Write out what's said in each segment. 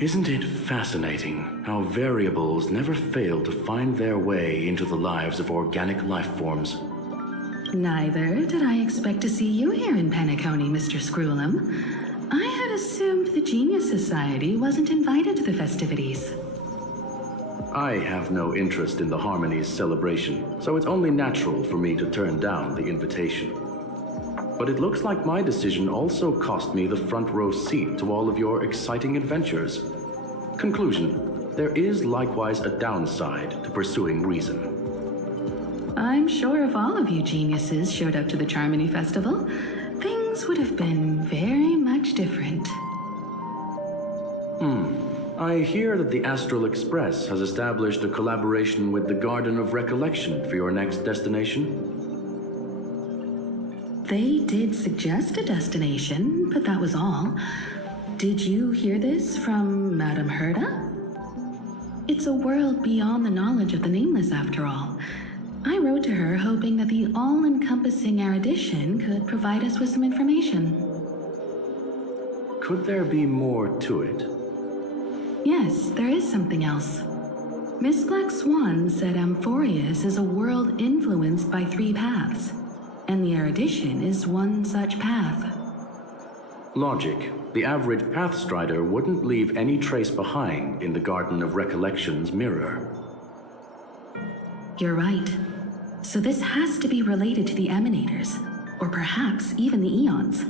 Isn't it fascinating how variables never fail to find their way into the lives of organic life forms? Neither did I expect to see you here in Penacony, Mr. Screwllum. I had assumed the Genius Society wasn't invited to the festivities. I have no interest in the Harmony's celebration, so it's only natural for me to turn down the invitation. But it looks like my decision also cost me the front row seat to all of your exciting adventures. Conclusion: there is likewise a downside to pursuing reason. I'm sure if all of you geniuses showed up to the Charmony Festival, things would have been very much different. I hear that the Astral Express has established a collaboration with the Garden of Recollection for your next destination. They did suggest a destination, but that was all. Did you hear this from Madame Herda? It's a world beyond the knowledge of the Nameless, after all. I wrote to her hoping that the all-encompassing erudition could provide us with some information. Could there be more to it? Yes, there is something else. Miss Black Swan said Amphorius is a world influenced by 3 paths, and the erudition is one such path. Logic. The average Pathstrider wouldn't leave any trace behind in the Garden of Recollection's mirror. You're right. So this has to be related to the Emanators, or perhaps even the Eons.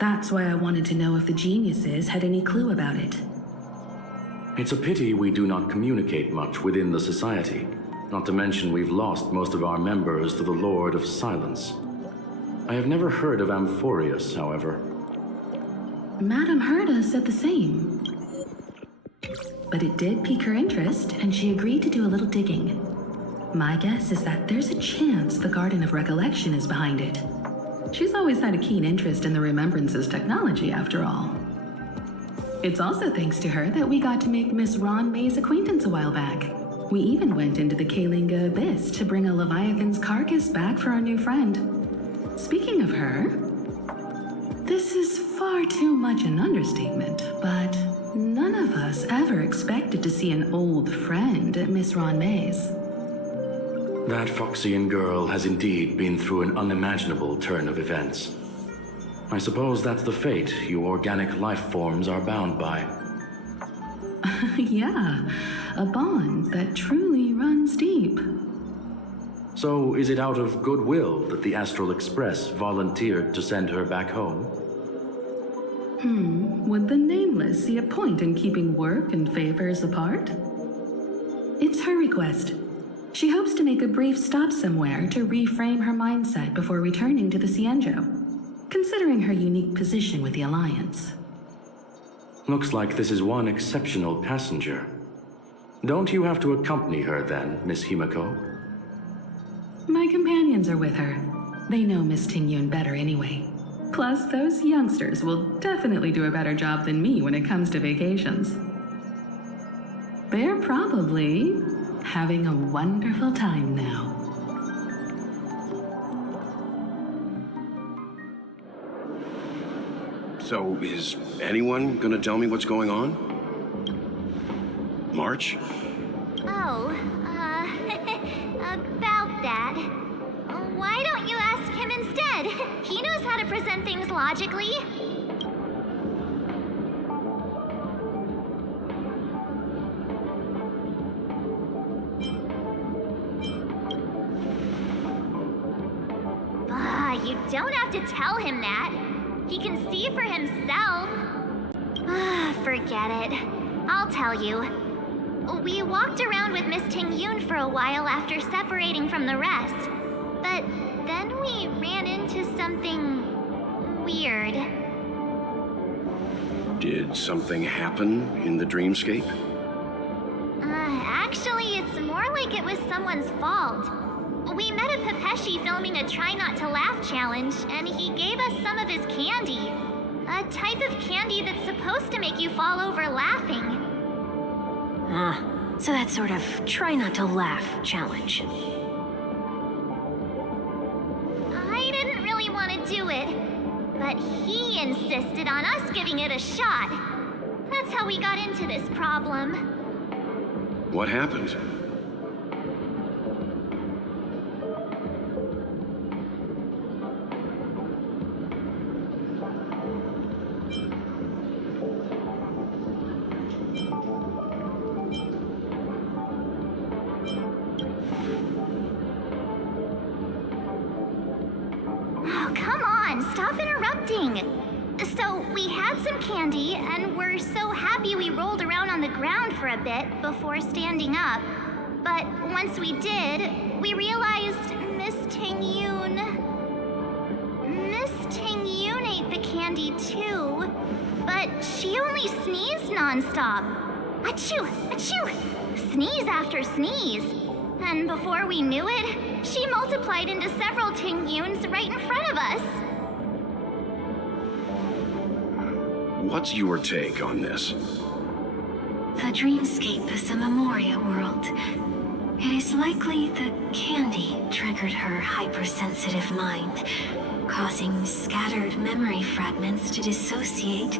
That's why I wanted to know if the geniuses had any clue about it. It's a pity we do not communicate much within the society. Not to mention we've lost most of our members to the Lord of Silence. I have never heard of Amphorius, however. Madame Herda said the same. But it did pique her interest, and she agreed to do a little digging. My guess is that there's a chance the Garden of Recollection is behind it. She's always had a keen interest in the Remembrance's technology, after all. It's also thanks to her that we got to make Miss Ron May's acquaintance a while back. We even went into the Kalinga Abyss to bring a Leviathan's carcass back for our new friend. Speaking of her, this is far too much an understatement, but none of us ever expected to see an old friend at Miss Ron May's. That Foxian girl has indeed been through an unimaginable turn of events. I suppose that's the fate you organic life forms are bound by. Yeah, a bond that truly runs deep. So is it out of goodwill that the Astral Express volunteered to send her back home? Would the Nameless see a point in keeping work and favors apart? It's her request. She hopes to make a brief stop somewhere to reframe her mindset before returning to the Cienjo, considering her unique position with the Alliance. Looks like this is one exceptional passenger. Don't you have to accompany her then, Miss Himeko? My companions are with her. They know Miss Tingyun better anyway. Plus, those youngsters will definitely do a better job than me when it comes to vacations. They're probably having a wonderful time now. So, is anyone gonna tell me what's going on? March? Oh, about that. Why don't you ask him instead? He knows how to present things logically. You don't have to tell him that. He can see for himself. Forget it. I'll tell you. We walked around with Miss Tingyun for a while after separating from the rest. But then we ran into something weird. Did something happen in the dreamscape? Actually, it's more like it was someone's fault. We met a Pepeshi filming a Try Not to Laugh challenge, and he gave us some of his candy. A type of candy that's supposed to make you fall over laughing. So that sort of try not to laugh challenge. I didn't really want to do it, but he insisted on us giving it a shot. That's how we got into this problem. What happened? Oh, come on, stop interrupting. So, we had some candy, and we're so happy we rolled around on the ground for a bit before standing up. But once we did, we realized Miss Tingyun ate the candy too, but she only sneezed nonstop. Achoo! Achoo! Sneeze after sneeze. And before we knew it, she multiplied into several Tingyuns right in front of us. What's your take on this? The dreamscape is a memoria world. It is likely the candy triggered her hypersensitive mind, causing scattered memory fragments to dissociate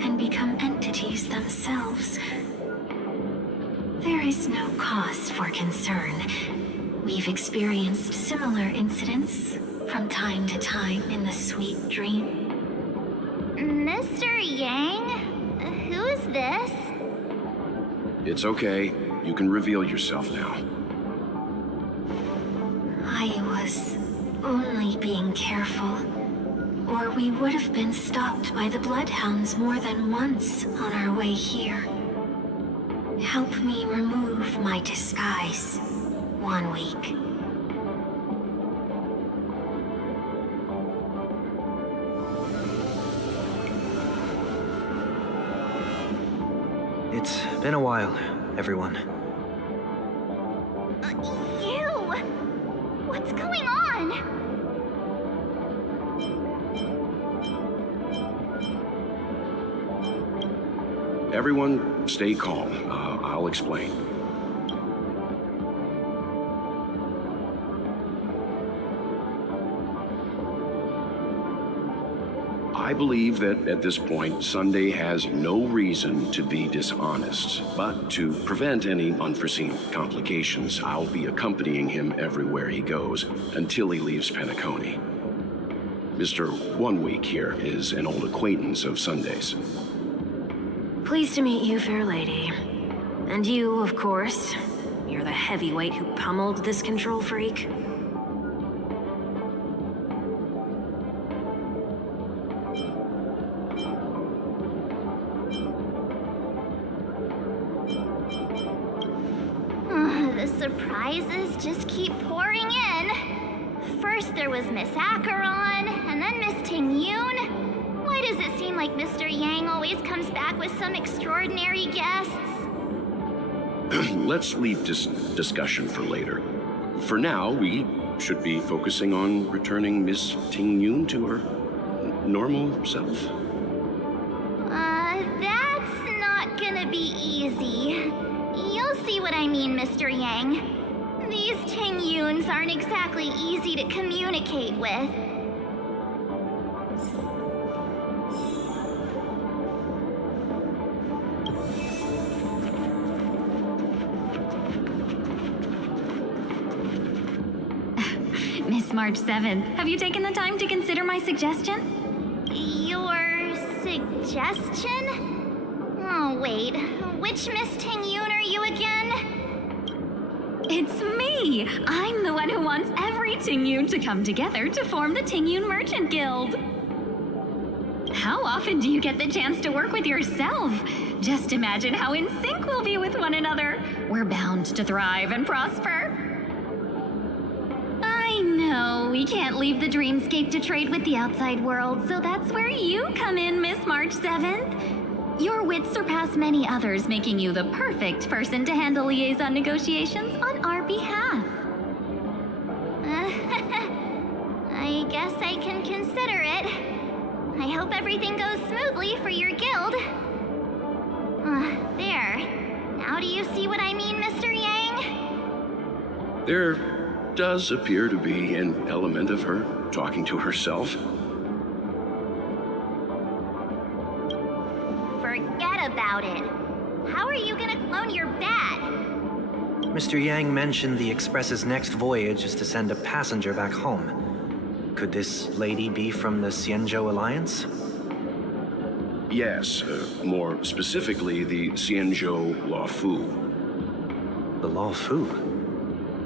and become entities themselves. There is no cause for concern. We've experienced similar incidents from time to time in the sweet dream. Mr. Yang? Who's this? It's okay. You can reveal yourself now. I was only being careful, or we would have been stopped by the bloodhounds more than once on our way here. Help me remove my disguise. 1 week. It's been a while, everyone. You! What's going on? Everyone, stay calm. I'll explain. I believe that at this point, Sunday has no reason to be dishonest. But to prevent any unforeseen complications, I'll be accompanying him everywhere he goes until he leaves Penacony. Mr. 1 Week here is an old acquaintance of Sunday's. Pleased to meet you, fair lady. And you, of course. You're the heavyweight who pummeled this control freak. The surprises just keep pouring in. First there was Miss Acheron, and then Miss Tingyun. Why does it seem like Mr. Yang always comes back with some extraordinary guests? Let's leave this discussion for later. For now, we should be focusing on returning Miss Tingyun to her normal self. That's not gonna be easy. You'll see what I mean, Mr. Yang. These Tingyuns aren't exactly easy to communicate with. Miss March 7th, have you taken the time to consider my suggestion? Your suggestion? Oh, wait. Which Miss Tingyun are you again? It's me! I'm the one who wants every Tingyun to come together to form the Tingyun Merchant Guild. How often do you get the chance to work with yourself? Just imagine how in sync we'll be with one another. We're bound to thrive and prosper. I know we can't leave the dreamscape to trade with the outside world, so that's where you come in, Miss March 7th. Your wits surpass many others, making you the perfect person to handle liaison negotiations on our behalf. I guess I can consider it. I hope everything goes smoothly for your guild. There. Now do you see what I mean, Mr. Yang? There does appear to be an element of her talking to herself. Forget about it. How are you gonna clone your bat? Mr. Yang mentioned the Express's next voyage is to send a passenger back home. Could this lady be from the Xianzhou Alliance? Yes, more specifically, the Xianzhou Luofu. The Luofu?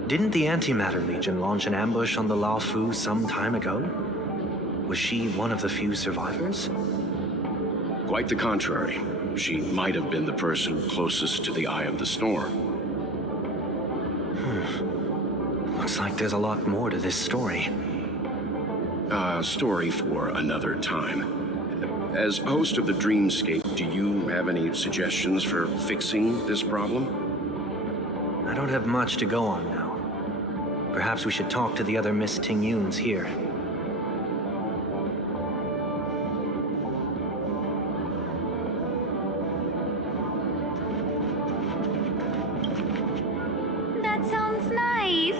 Didn't the Antimatter Legion launch an ambush on the Luofu some time ago? Was she one of the few survivors? Quite the contrary. She might have been the person closest to the Eye of the Storm. Looks like there's a lot more to this story. Story for another time. As host of the Dreamscape, do you have any suggestions for fixing this problem? I don't have much to go on now. Perhaps we should talk to the other Miss Tingyuns here. That sounds nice.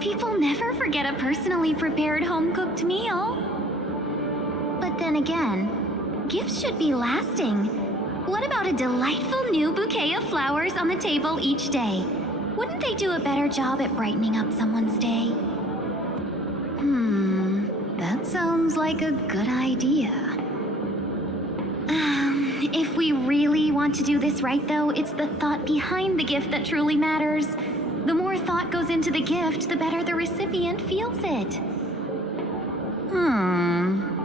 People never forget a personally prepared home-cooked meal. But then again, gifts should be lasting. What about a delightful new bouquet of flowers on the table each day? Wouldn't they do a better job at brightening up someone's day? That sounds like a good idea. If we really want to do this right, though, it's the thought behind the gift that truly matters. The more thought goes into the gift, the better the recipient feels it.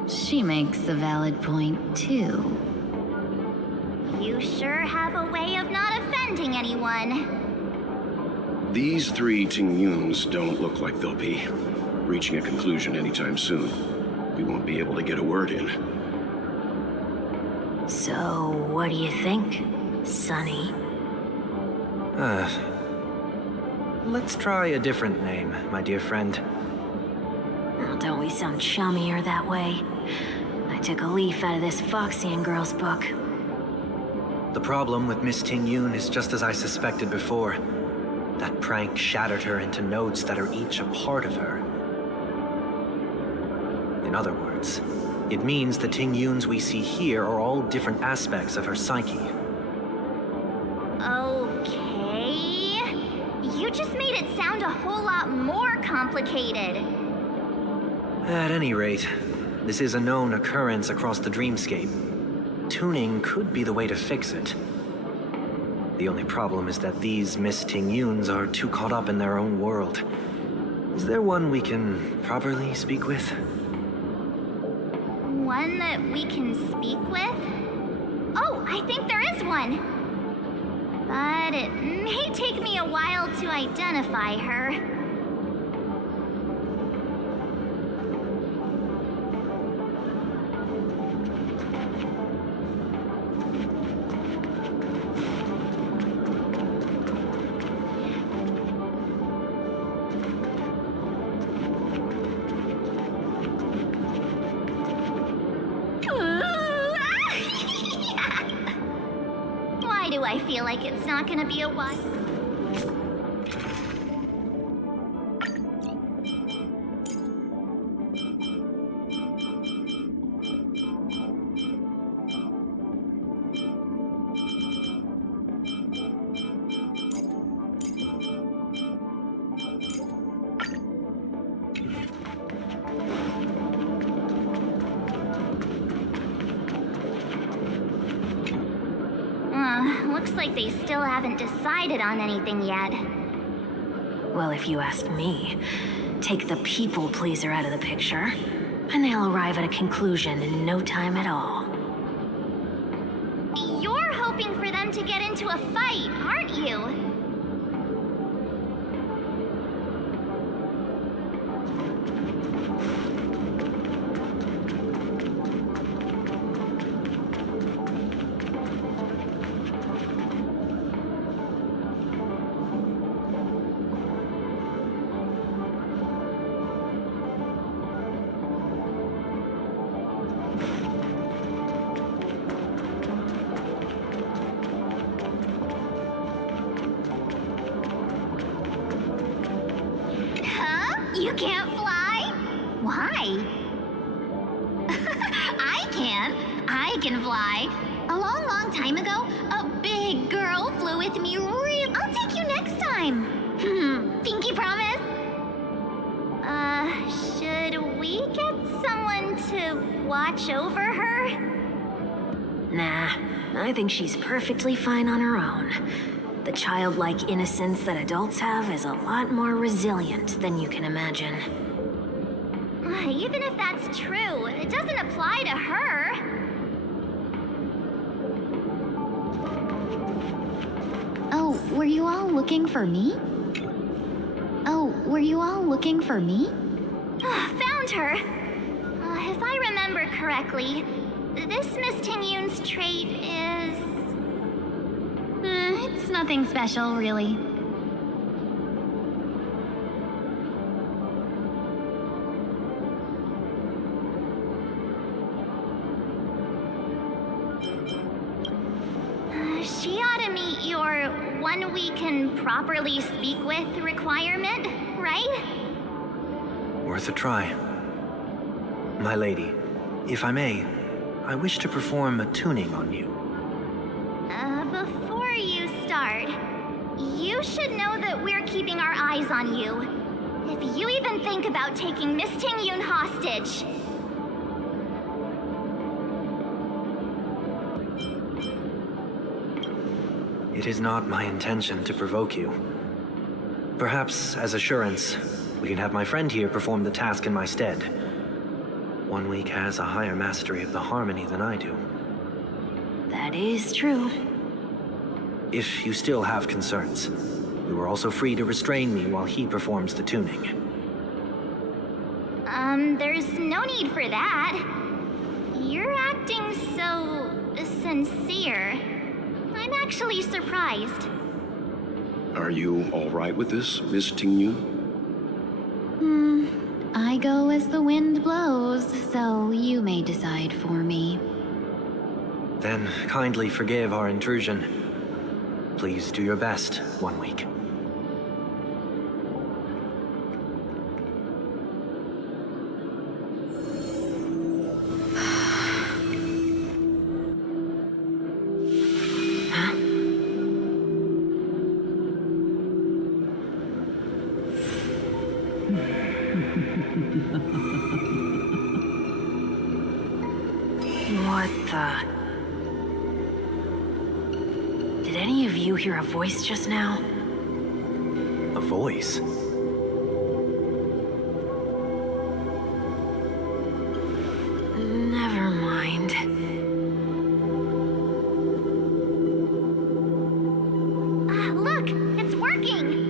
She makes a valid point, too. You sure have a way of not offending anyone. These three Tingyuns don't look like they'll be reaching a conclusion anytime soon. We won't be able to get a word in. So, what do you think, Sonny? Let's try a different name, my dear friend. Oh, don't we sound chummier that way? I took a leaf out of this Foxian girl's book. The problem with Miss Tingyun is just as I suspected before. That prank shattered her into notes that are each a part of her. In other words, it means the Tingyuns we see here are all different aspects of her psyche. Okay. You just made it sound a whole lot more complicated. At any rate, this is a known occurrence across the dreamscape. Tuning could be the way to fix it. The only problem is that these Miss Tingyuns are too caught up in their own world. Is there one we can properly speak with? One that we can speak with? Oh, I think there is one. But it may take me a while to identify her. Why do I feel like it's not gonna be a while? Looks like they still haven't decided on anything yet. Well, if you ask me, take the people pleaser out of the picture, and they'll arrive at a conclusion in no time at all. You're hoping for them to get into a fight, aren't you? You can't fly? Why? I can fly. long, long time ago, a big girl flew with me I'll take you next time. Pinky promise? Should we get someone to watch over her? Nah, I think she's perfectly fine on her own. The childlike innocence that adults have is a lot more resilient than you can imagine. Even if that's true, it doesn't apply to her. Oh, were you all looking for me? Found her. If I remember correctly, this Miss Tingyun's trait is... It's nothing special, really. She ought to meet your one we can properly speak with requirement, right? Worth a try. My lady, if I may, I wish to perform a tuning on you. Before you start, you should know that we're keeping our eyes on you. If you even think about taking Miss Tingyun hostage... It is not my intention to provoke you. Perhaps, as assurance, we can have my friend here perform the task in my stead. 1 week has a higher mastery of the harmony than I do. That is true. If you still have concerns, you are also free to restrain me while he performs the tuning. There's no need for that. You're acting so... sincere. I'm actually surprised. Are you all right with this, Miss Tingyun? I go as the wind blows, so you may decide for me. Then kindly forgive our intrusion. Please do your best, 1 week. What the... Did any of you hear a voice just now? A voice? Never mind. Look! It's working!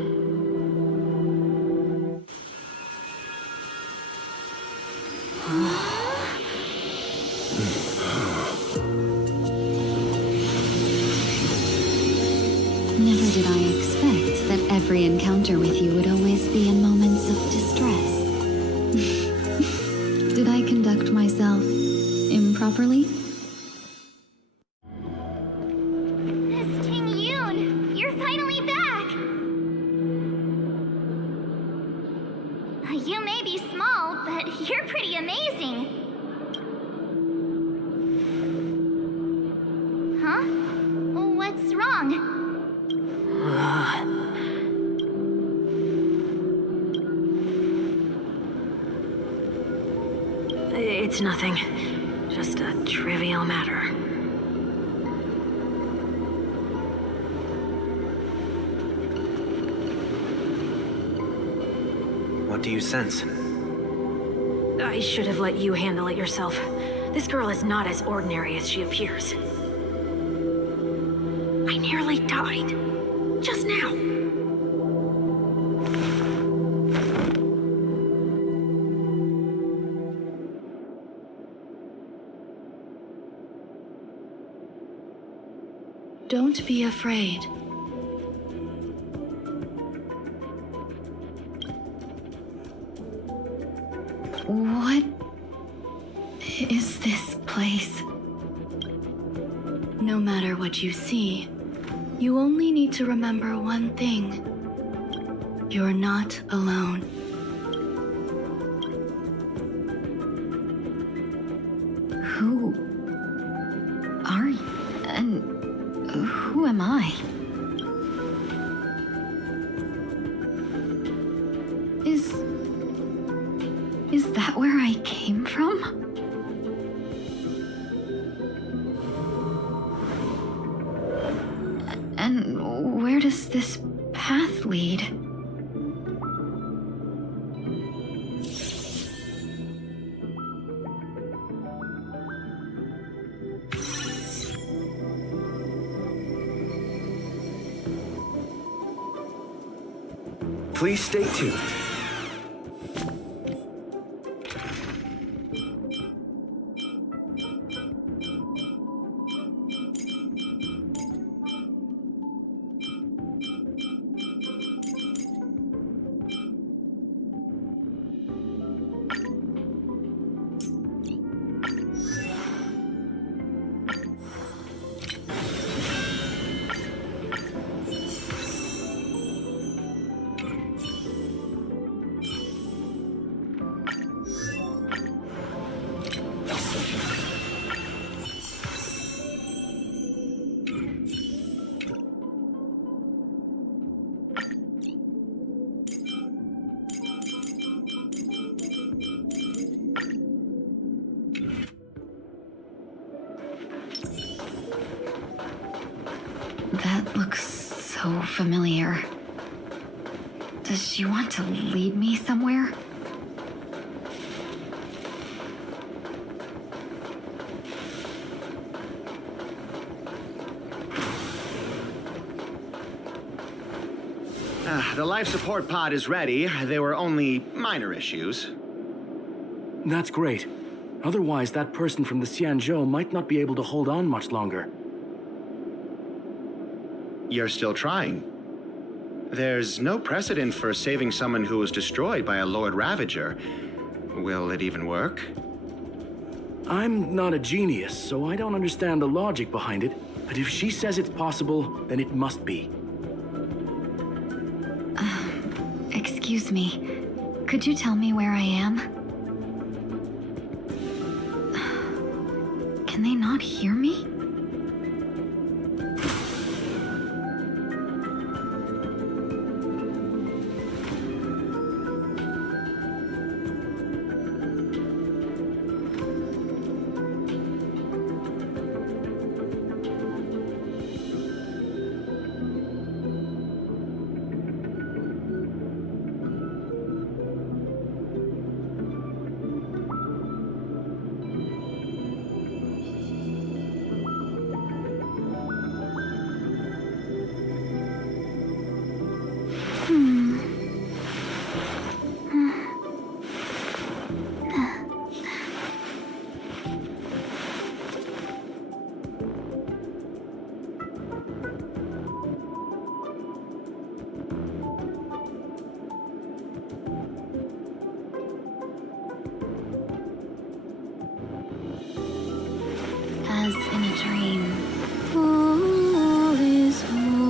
Never did I expect that every encounter with you would always be in moments of distress. Did I conduct myself improperly? Miss Tingyun, you're finally back! You may be small, but you're pretty amazing. Huh? What's wrong? It's nothing. Just a trivial matter. What do you sense? I should have let you handle it yourself. This girl is not as ordinary as she appears. I nearly died. Just now. Don't be afraid. What is this place? No matter what you see, you only need to remember one thing. You're not alone. Who are you? am I? Is that where I came from? And where does this path lead? Please stay tuned. That looks so familiar. Does she want to lead me somewhere? The life support pod is ready. There were only minor issues. That's great. Otherwise, that person from the Xianzhou might not be able to hold on much longer. You're still trying. There's no precedent for saving someone who was destroyed by a Lord Ravager. Will it even work? I'm not a genius, so I don't understand the logic behind it. But if she says it's possible, then it must be. Excuse me. Could you tell me where I am? Can they not hear me? As in a dream. All is whole.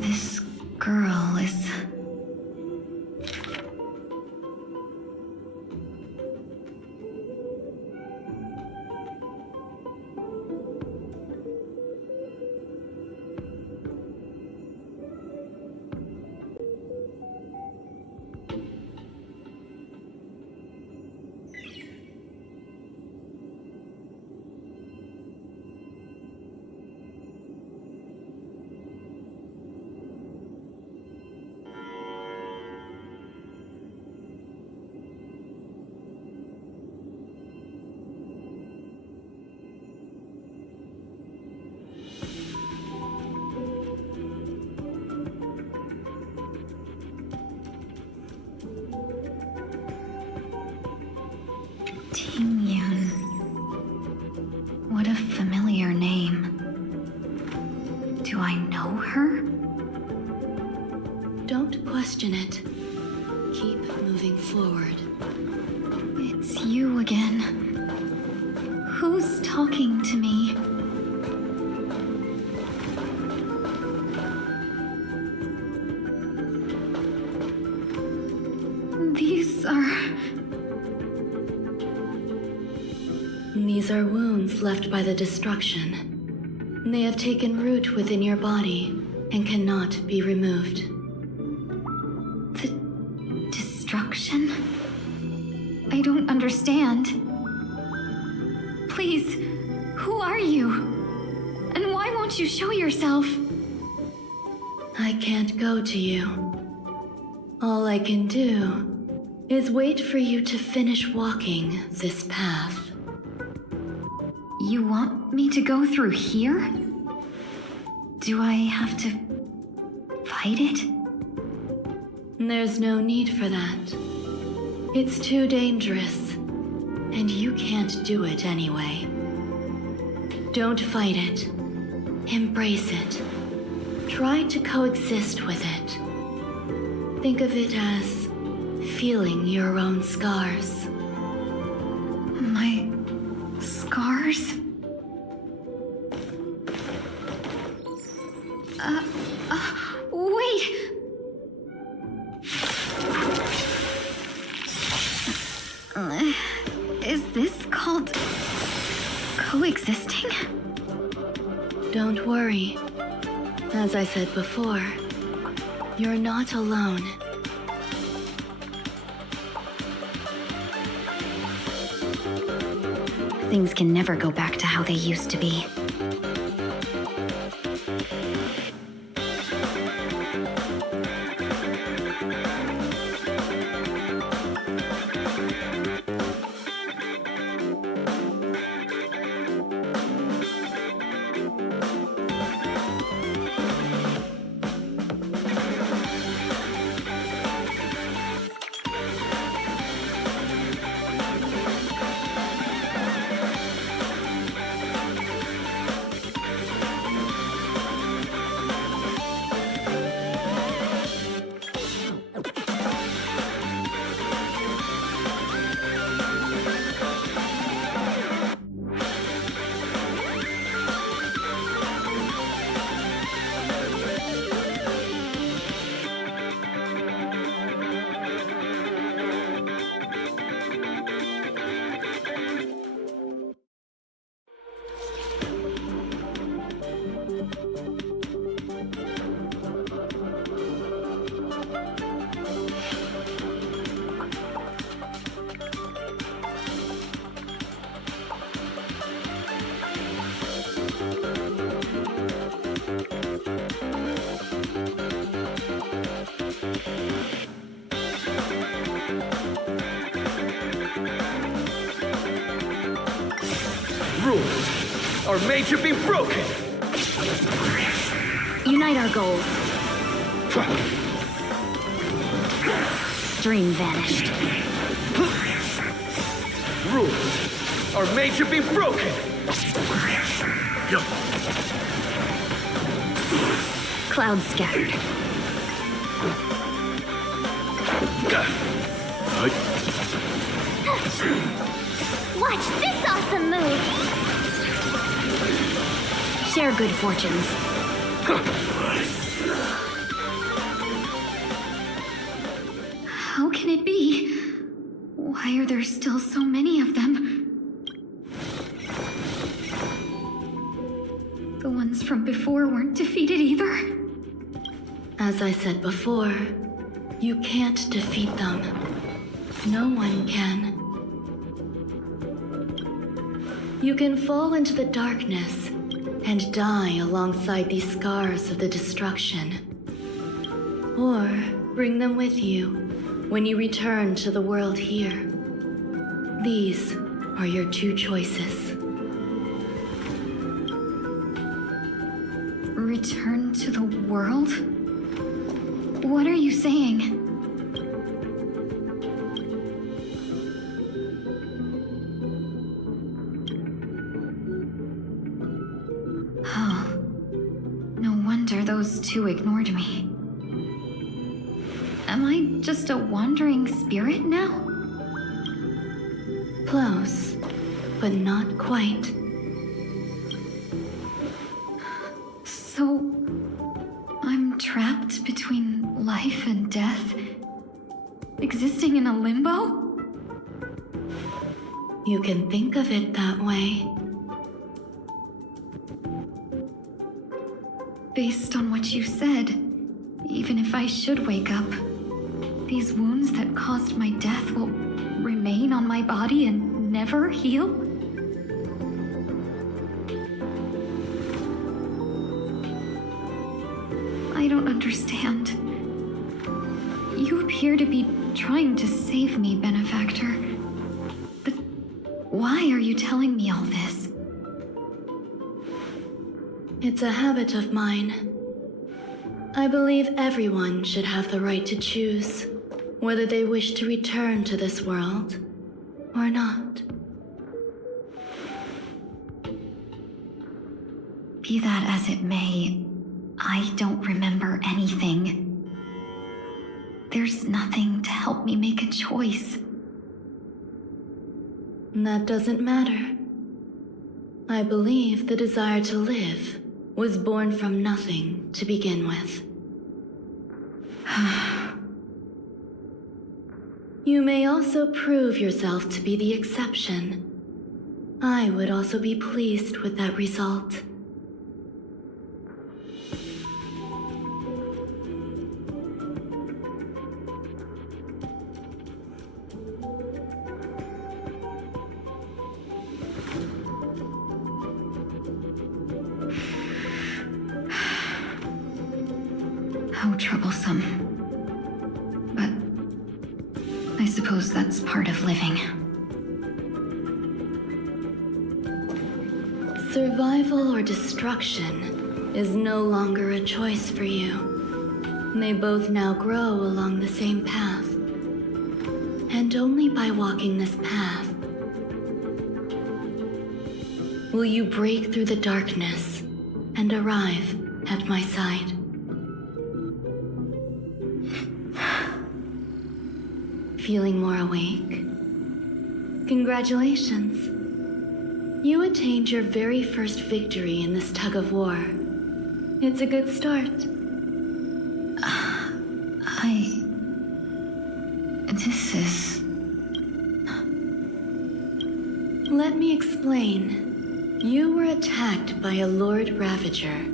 This girl is... Tingyun. What a familiar name. Do I know her? Don't question it. Keep moving forward. It's you again. Who's talking to me? These are wounds left by the destruction. They have taken root within your body and cannot be removed. The destruction? I don't understand. Please, who are you? And why won't you show yourself? I can't go to you. All I can do is wait for you to finish walking this path. You want me to go through here? Do I have to fight it? There's no need for that. It's too dangerous, and you can't do it anyway. Don't fight it. Embrace it. Try to coexist with it. Think of it as feeling your own scars. My scars? Wait! Is this called coexisting? Don't worry. As I said before, you're not alone. Things can never go back to how they used to be. Rules are made to be broken! Unite our goals. Dream vanished. Rules are made to be broken! Cloud scattered. Watch this awesome move! Share good fortunes. How can it be? Why are there still so many of them? The ones from before weren't defeated either? As I said before, you can't defeat them. No one can. You can fall into the darkness and die alongside these scars of the destruction. Or bring them with you when you return to the world here. These are your two choices. Return to the world? What are you saying? Oh, no wonder those two ignored me. Am I just a wandering spirit now? Close, but not quite. So, I'm trapped between life and death, existing in a limbo? You can think of it that way. Based on what you said, even if I should wake up, these wounds that caused my death will remain on my body and never heal? I don't understand. You appear to be trying to save me, Benefactor. But why are you telling me all this? It's a habit of mine. I believe everyone should have the right to choose whether they wish to return to this world or not. Be that as it may, I don't remember anything. There's nothing to help me make a choice. That doesn't matter. I believe the desire to live was born from nothing to begin with. You may also prove yourself to be the exception. I would also be pleased with that result. How troublesome. But I suppose that's part of living. Survival or destruction is no longer a choice for you. They both now grow along the same path. And only by walking this path will you break through the darkness and arrive at my side. Feeling more awake? Congratulations. You attained your very first victory in this tug of war. It's a good start. This is... Let me explain. You were attacked by a Lord Ravager.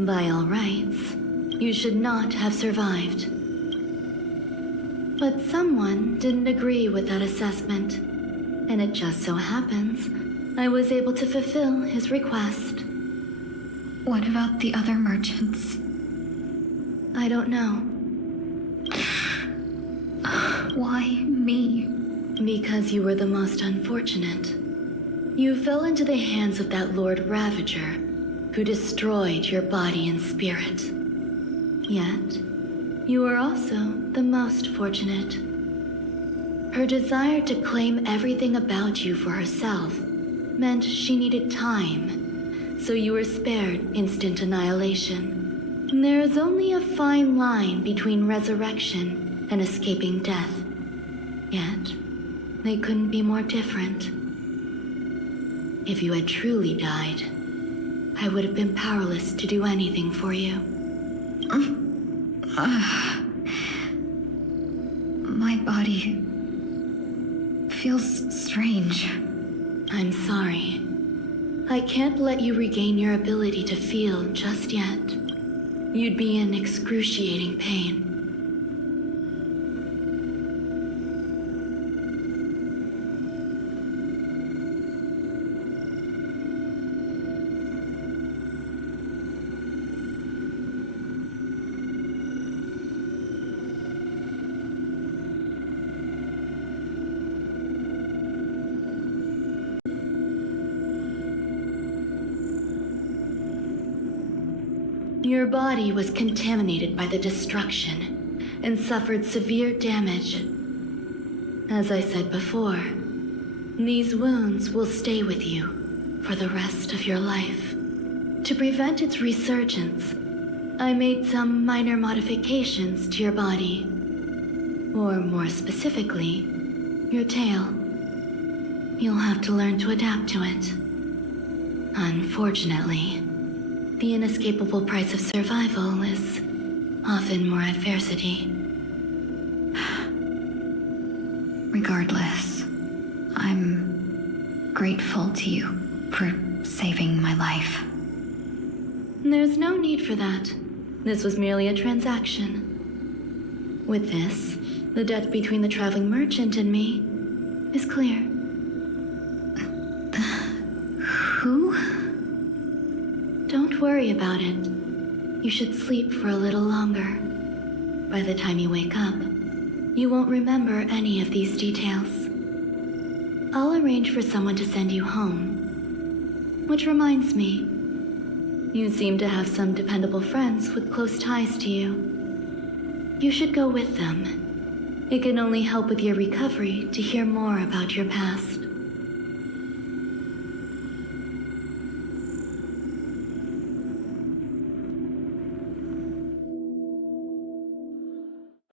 By all rights, you should not have survived. But someone didn't agree with that assessment, and it just so happens I was able to fulfill his request. What about the other merchants? I don't know. Why me? Because you were the most unfortunate. You fell into the hands of that Lord Ravager, who destroyed your body and spirit. Yet, you were also the most fortunate. Her desire to claim everything about you for herself meant she needed time, so you were spared instant annihilation. There is only a fine line between resurrection and escaping death. Yet, they couldn't be more different. If you had truly died, I would have been powerless to do anything for you. My body feels strange. I'm sorry. I can't let you regain your ability to feel just yet. You'd be in excruciating pain. Your body was contaminated by the destruction and suffered severe damage. As I said before, these wounds will stay with you for the rest of your life. To prevent its resurgence, I made some minor modifications to your body. Or more specifically, your tail. You'll have to learn to adapt to it. Unfortunately, the inescapable price of survival is often more adversity. Regardless, I'm grateful to you for saving my life. There's no need for that. This was merely a transaction. With this, the debt between the traveling merchant and me is clear. Who? Don't worry about it. You should sleep for a little longer. By the time you wake up, you won't remember any of these details. I'll arrange for someone to send you home. Which reminds me, you seem to have some dependable friends with close ties to you. You should go with them. It can only help with your recovery to hear more about your past.